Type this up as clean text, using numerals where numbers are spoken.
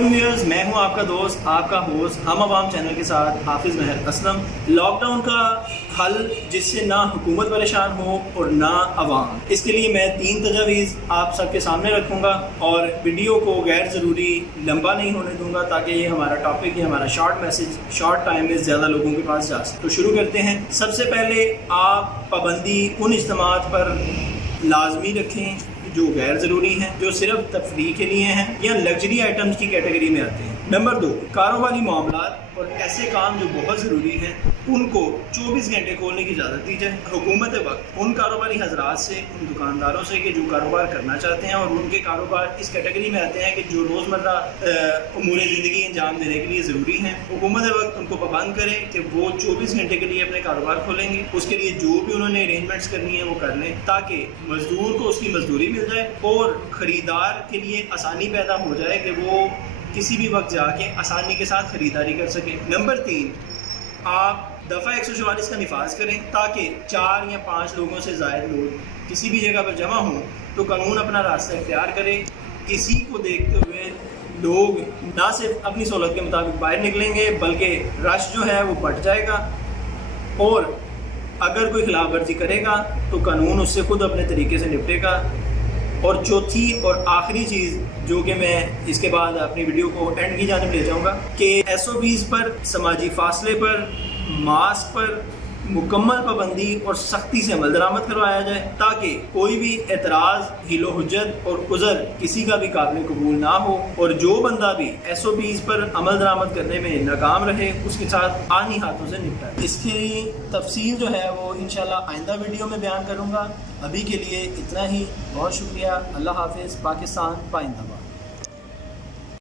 अस्सलाम व्यूअर्स, मैं हूं आपका दोस्त, आपका होस्ट हम अवाम चैनल के साथ हाफिज महर असलम। लॉकडाउन का हल जिससे ना हुकूमत परेशान हो और ना अवाम, इसके लिए मैं 3 तजावीज़ आप सबके सामने रखूंगा और वीडियो को गैर ज़रूरी लंबा नहीं होने दूंगा ताकि ये हमारा टॉपिक, ये हमारा शॉर्ट मैसेज शॉर्ट टाइम में ज़्यादा लोगों के पास जा सके। तो शुरू करते हैं। सबसे पहले आप पाबंदी उन इज्तिमात पर लाजमी रखें जो गैर ज़रूरी हैं, जो सिर्फ तफरीह के लिए हैं या लग्जरी आइटम्स की कैटेगरी में आते हैं। नंबर 2, कारोबारी मामलात और ऐसे काम जो बहुत ज़रूरी हैं उनको 24 घंटे खोलने की इजाज़त दी जाए। हुकूमत वक्त उन कारोबारी हजरात से, उन दुकानदारों से कि जो कारोबार करना चाहते हैं और उनके कारोबार इस कैटेगरी में आते हैं कि जो रोज़मर्रा उमूर ज़िंदगी अंजाम देने के लिए ज़रूरी हैं, हुकूमत वक्त उनको पाबंद करे कि वो 24 घंटे के लिए अपने कारोबार खोलेंगे। उसके लिए जो भी उन्होंने अरेंजमेंट्स करनी है वो कर लें ताकि मज़दूर को उसकी मजदूरी मिल जाए और ख़रीदार के लिए आसानी पैदा हो जाए कि वो किसी भी वक्त जाके आसानी के साथ ख़रीदारी कर सके। नंबर 3, आप दफ़ा 144 का निफाज करें ताकि 4 या 5 लोगों से ज़ायद लोग किसी भी जगह पर जमा हों तो कानून अपना रास्ता इख्तियार करे। इसी को देखते हुए लोग ना सिर्फ अपनी सहूलत के मुताबिक बाहर निकलेंगे बल्कि रश जो है वो बढ़ जाएगा और अगर कोई खिलाफ वर्जी करेगा तो कानून उससे खुद अपने तरीके से निपटेगा। और चौथी और आखिरी चीज़ जो कि मैं इसके बाद अपनी वीडियो को एंड की जानिब ले जाऊंगा कि SOPs पर, समाजी फासले पर, मास्क पर मुकम्मल पाबंदी और सख्ती से अमल दरामद करवाया जाए ताकि कोई भी एतराज़, हिलो हुज्जत और उज़र किसी का भी काबिल कबूल ना हो और जो बंदा भी SOPs पर अमल दरामद करने में नाकाम रहे उसके साथ आनी हाथों से निपटा। इसकी तफसील जो है वो इंशाल्लाह आइंदा वीडियो में बयान करूँगा। अभी के लिए इतना ही। बहुत शुक्रिया। अल्लाह हाफिज़। पाकिस्तान पाइंदाबाद।